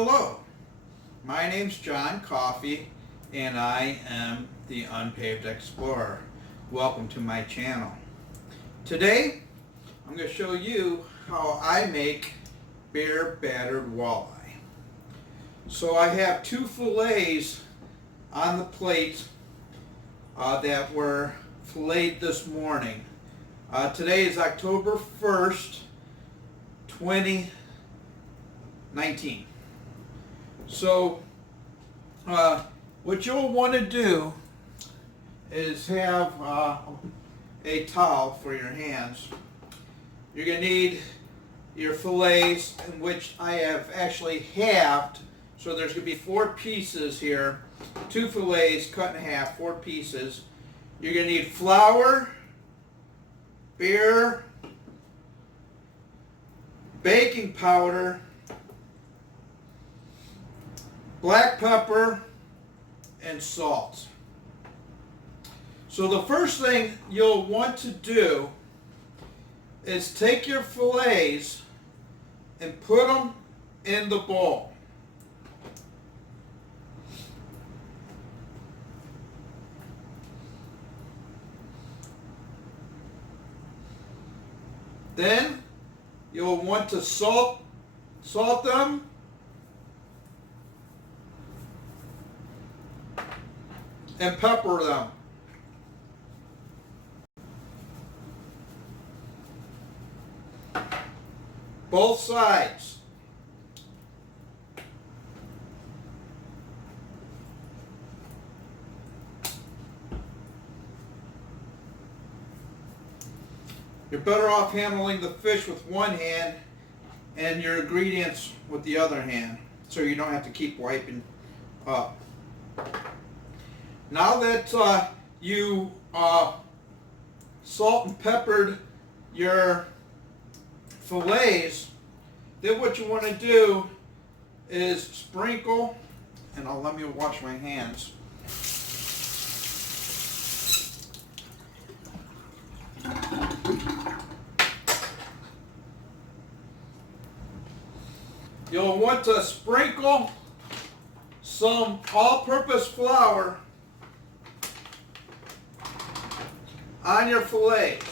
Hello, my name's John Coffey and I am the Unpaved Explorer. Welcome to my channel. Today I'm going to show you how I make bare battered walleye. So I have two fillets on the plate that were filleted this morning. Today is October 1st, 2019. So what you'll want to do is have a towel for your hands. You're going to need your fillets, in which I have actually halved. So there's going to be 4 pieces here. 2 fillets cut in half, 4 pieces. You're going to need flour, beer, baking powder, black pepper, and salt. So the first thing you'll want to do is take your fillets and put them in the bowl. Then you'll want to salt them and pepper them. Both sides. You're better off handling the fish with one hand and your ingredients with the other hand, so you don't have to keep wiping up. Now that you salt and peppered your fillets, then what you want to do is sprinkle, and let me wash my hands. You'll want to sprinkle some all-purpose flour on your fillets.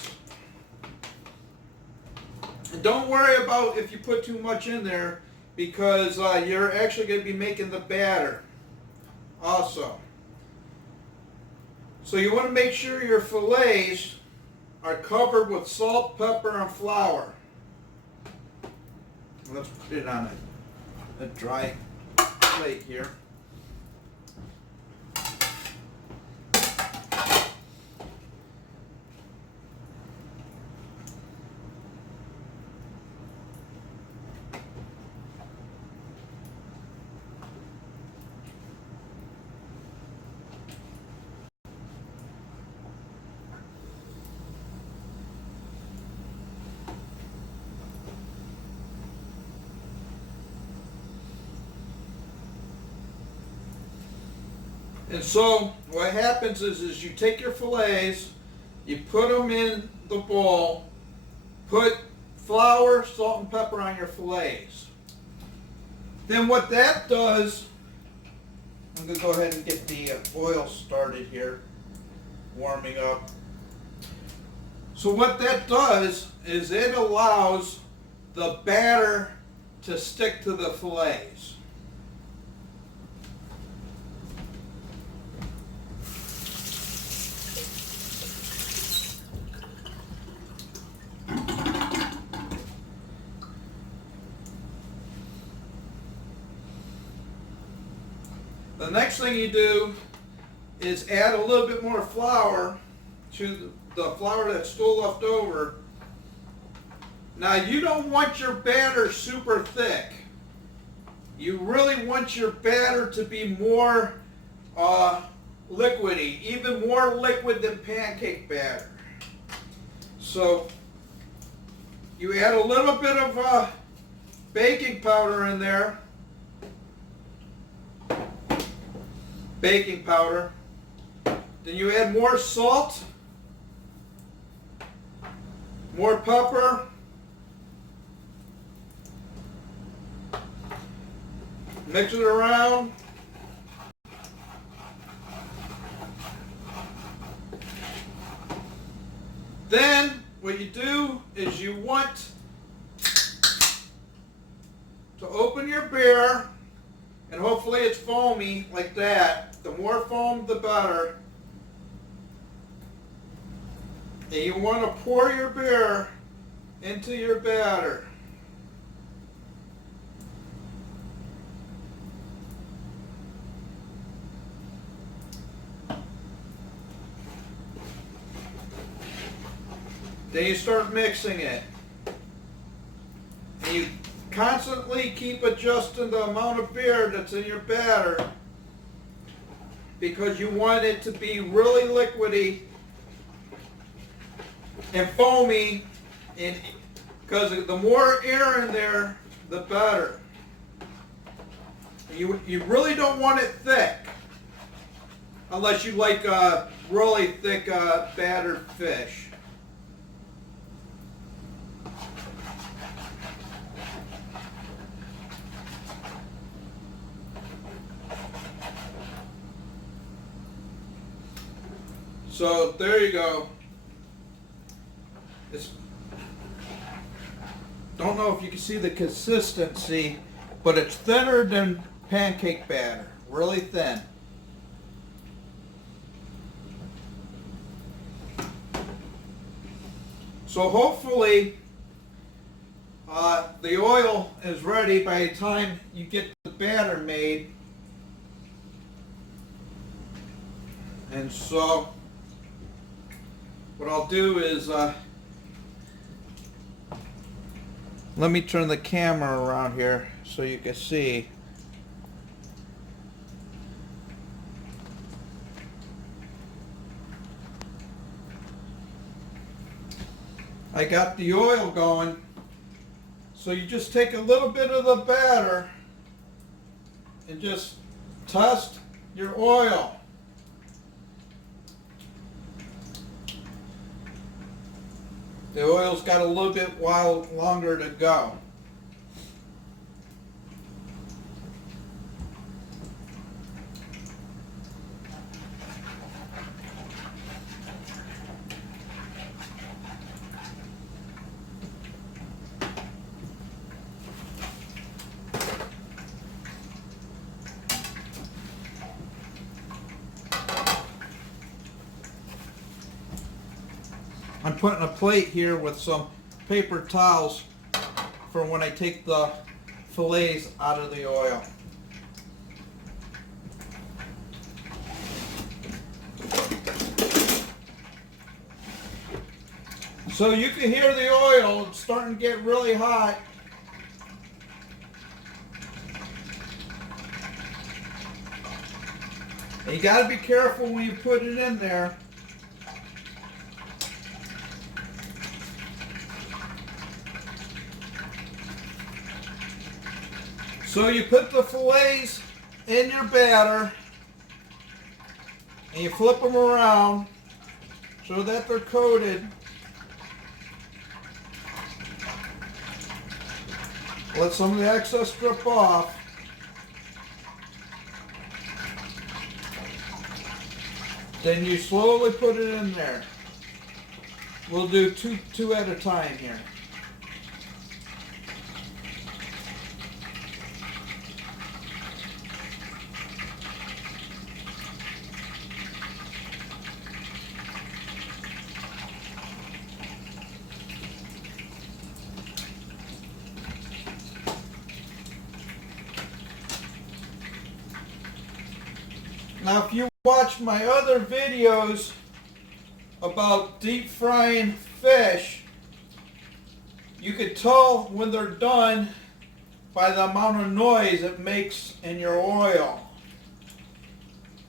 And don't worry about if you put too much in there, because you're actually going to be making the batter also. So you want to make sure your fillets are covered with salt, pepper, and flour. Let's put it on a dry plate here. And so what happens is you take your fillets, you put them in the bowl, put flour, salt, and pepper on your fillets. Then what that does, I'm going to go ahead and get the oil started here, warming up. So what that does is it allows the batter to stick to the fillets. The next thing you do is add a little bit more flour to the flour that's still left over. Now you don't want your batter super thick. You really want your batter to be more liquidy, even more liquid than pancake batter. So you add a little bit of baking powder in there. Baking powder. Then you add more salt, more pepper, Mix it around. Then what you do is you want to open your beer, and hopefully it's foamy like that. The more foam, the better. And you want to pour your beer into your batter. Then you start mixing it. And you constantly keep adjusting the amount of beer that's in your batter because you want it to be really liquidy and foamy, and because the more air in there, the better. You really don't want it thick unless you like really thick battered fish. So there you go. Don't know if you can see the consistency, but it's thinner than pancake batter, really thin. So hopefully the oil is ready by the time you get the batter made. And so what I'll do is, let me turn the camera around here so you can see. I got the oil going, so you just take a little bit of the batter and just test your oil. The oil's got a little bit while longer to go. I'm putting a plate here with some paper towels for when I take the fillets out of the oil. So you can hear the oil, it's starting to get really hot. And you got to be careful when you put it in there. So you put the fillets in your batter and you flip them around so that they're coated. Let some of the excess drip off. Then you slowly put it in there. We'll do two at a time here. Now, if you watch my other videos about deep frying fish, you could tell when they're done by the amount of noise it makes in your oil.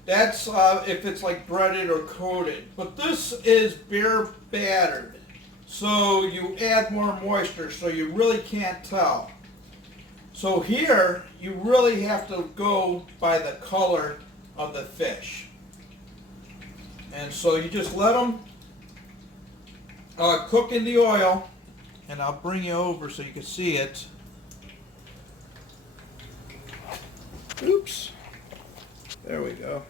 That's if it's like breaded or coated. But this is beer battered, so you add more moisture, so you really can't tell. So here, you really have to go by the color of the fish. And so you just let them cook in the oil, and I'll bring you over so you can see it. Oops. There we go.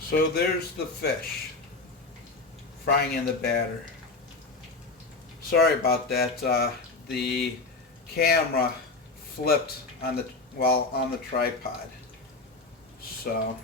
So there's the fish frying in the batter. Sorry about that. The camera flipped on the while on the tripod. So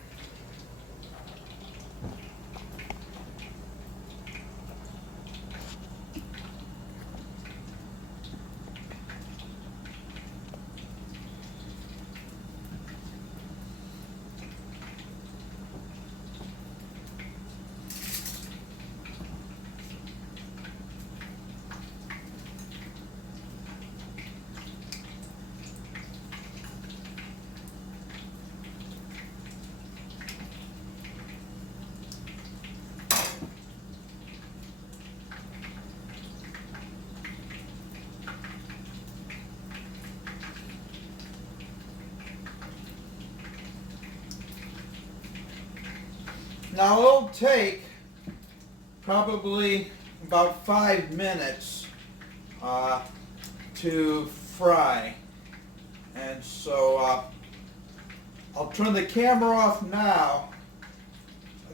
now it'll take probably about 5 minutes to fry. And so I'll turn the camera off now.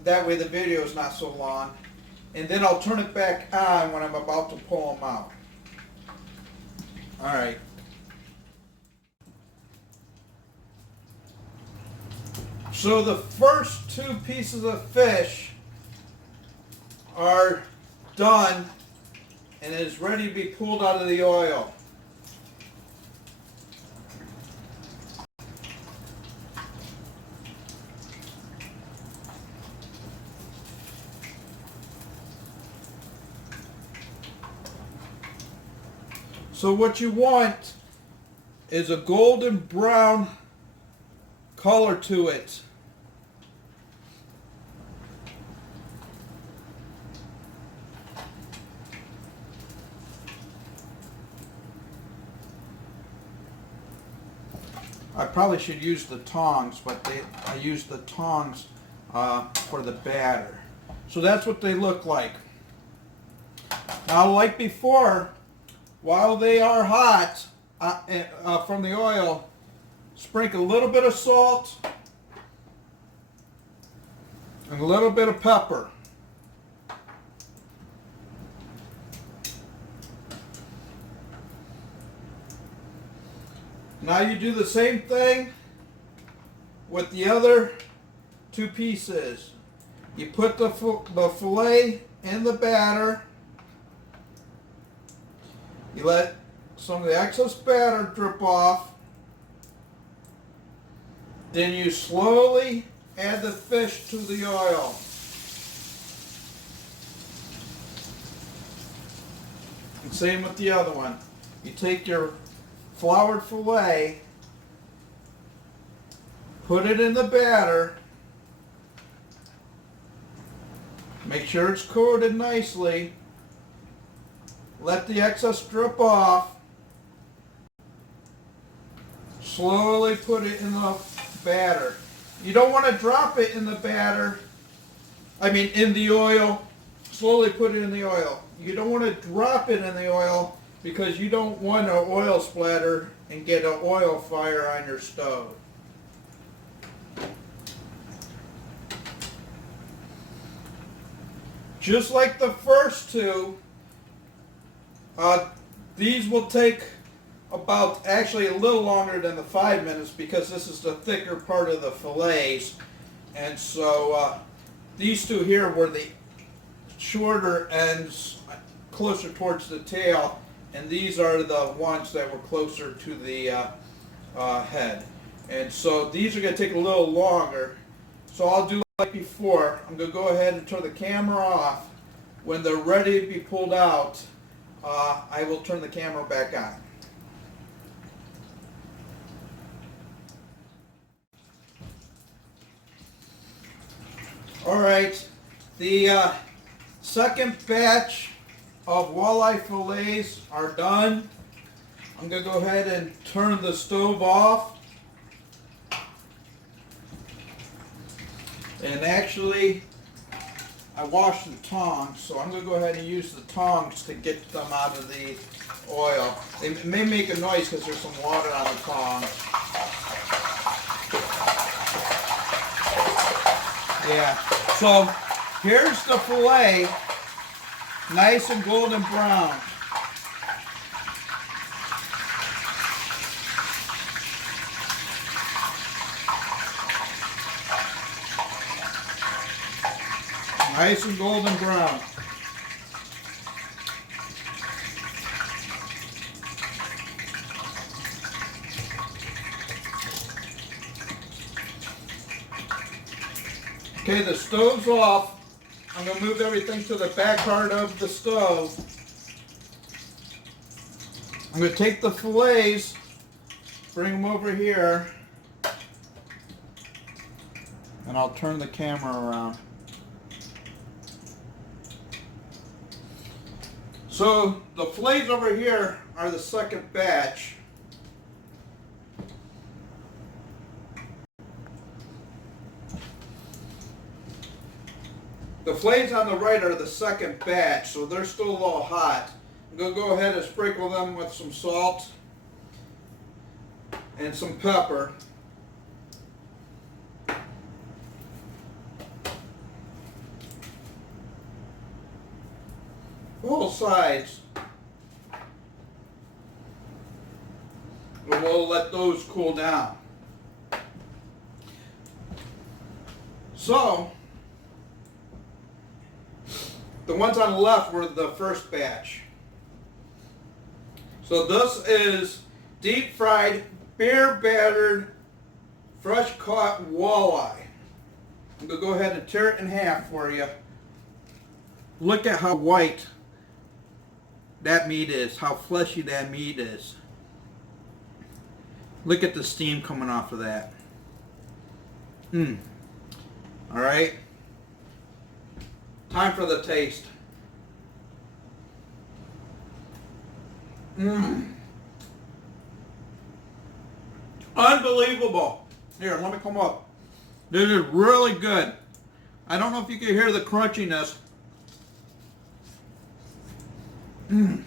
That way the video is not so long. And then I'll turn it back on when I'm about to pull them out. Alright. So the first 2 pieces of fish are done and is ready to be pulled out of the oil. So what you want is a golden brown color to it. I probably should use the tongs, but I use the tongs for the batter. So that's what they look like. Now, like before, while they are hot from the oil, sprinkle a little bit of salt and a little bit of pepper. Now you do the same thing with the other 2 pieces. You put the fillet in the batter. You let some of the excess batter drip off. Then you slowly add the fish to the oil. And same with the other one. You take your floured fillet, put it in the batter, make sure it's coated nicely, let the excess drip off, slowly put it in the batter. You don't want to drop it in the batter, in the oil, slowly put it in the oil. You don't want to drop it in the oil because you don't want an oil splatter and get an oil fire on your stove. Just like the first 2, these will take about, actually a little longer than the 5 minutes because this is the thicker part of the fillets. And so these 2 here were the shorter ends closer towards the tail, and these are the ones that were closer to the head. And so these are going to take a little longer. So I'll do like before. I'm going to go ahead and turn the camera off. When they're ready to be pulled out, I will turn the camera back on. Alright, the second batch of walleye fillets are done. I'm going to go ahead and turn the stove off. And actually, I washed the tongs, so I'm going to go ahead and use the tongs to get them out of the oil. They may make a noise because there's some water on the tongs. Yeah, so here's the fillet, nice and golden brown. Nice and golden brown. Okay, the stove's off. I'm going to move everything to the back part of the stove. I'm going to take the fillets, bring them over here, and I'll turn the camera around. So the fillets over here are the second batch. The fillets on the right are the second batch, so they're still a little hot. I'm going to go ahead and sprinkle them with some salt and some pepper. Both sides. And we'll let those cool down. So, the ones on the left were the first batch. So this is deep fried, beer battered, fresh caught walleye. I'm going to go ahead and tear it in half for you. Look at how white that meat is, how fleshy that meat is. Look at the steam coming off of that. Alright. Time for the taste. Unbelievable. Here, let me come up. This is really good. I don't know if you can hear the crunchiness. You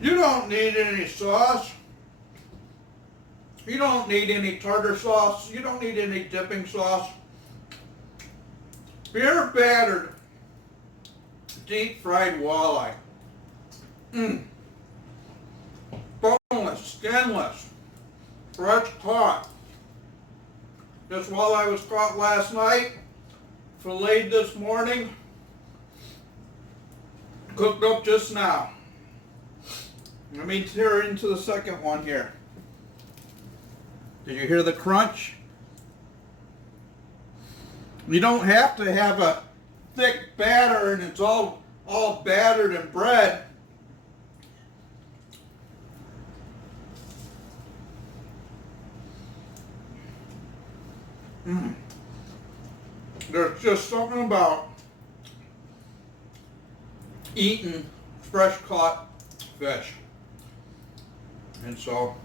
don't need any sauce. You don't need any tartar sauce. You don't need any dipping sauce. Beer battered, deep fried walleye. Boneless, skinless, fresh caught. This walleye was caught last night, filleted this morning, cooked up just now. Let me tear into the second one here. Did you hear the crunch? You don't have to have a thick batter and it's all battered and bread. There's just something about eating fresh caught fish. And so,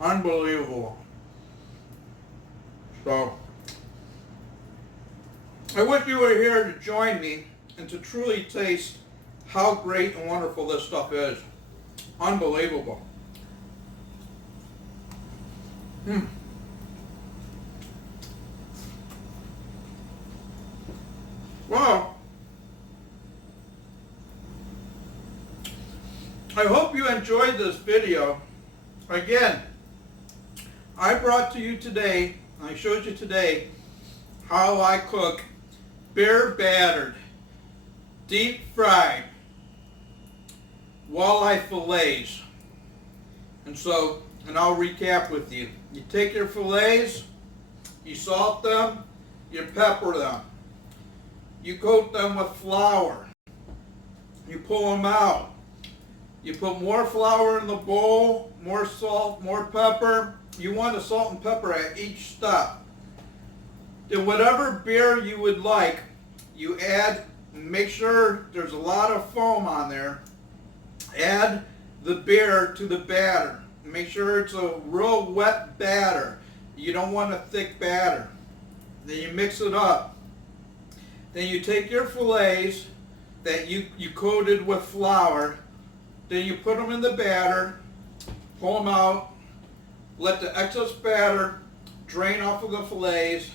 unbelievable. So, I wish you were here to join me and to truly taste how great and wonderful this stuff is. Unbelievable. Well, I hope you enjoyed this video. Again, I brought to you today, I showed you today how I cook beer battered, deep fried walleye fillets. And I'll recap with you. You take your fillets, you salt them, you pepper them. You coat them with flour. You pull them out. You put more flour in the bowl, more salt, more pepper. You want to salt and pepper at each step. Then whatever beer you would like, you add, make sure there's a lot of foam on there. Add the beer to the batter. Make sure it's a real wet batter. You don't want a thick batter. Then you mix it up. Then you take your fillets that you coated with flour. Then you put them in the batter, pull them out, let the excess batter drain off of the fillets.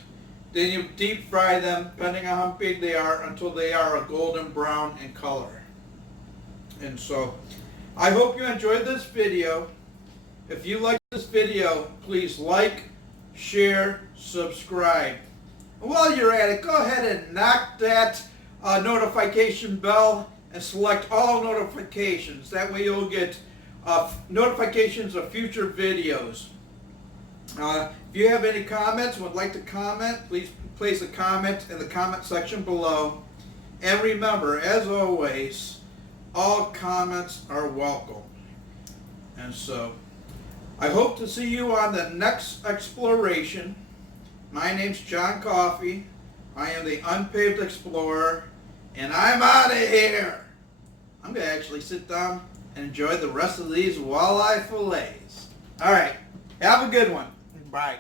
Then you deep fry them, depending on how big they are, until they are a golden brown in color. And so, I hope you enjoyed this video. If you like this video, please like, share, subscribe. And while you're at it, go ahead and knock that notification bell and select all notifications. That way you'll get notifications of future videos. If you have any comments, would like to comment, please place a comment in the comment section below. And remember, as always, all comments are welcome. And so, I hope to see you on the next exploration. My name's John Coffey. I am the Unpaved Explorer, and I'm out of here. I'm going to actually sit down and enjoy the rest of these walleye fillets. All right, have a good one. Bye.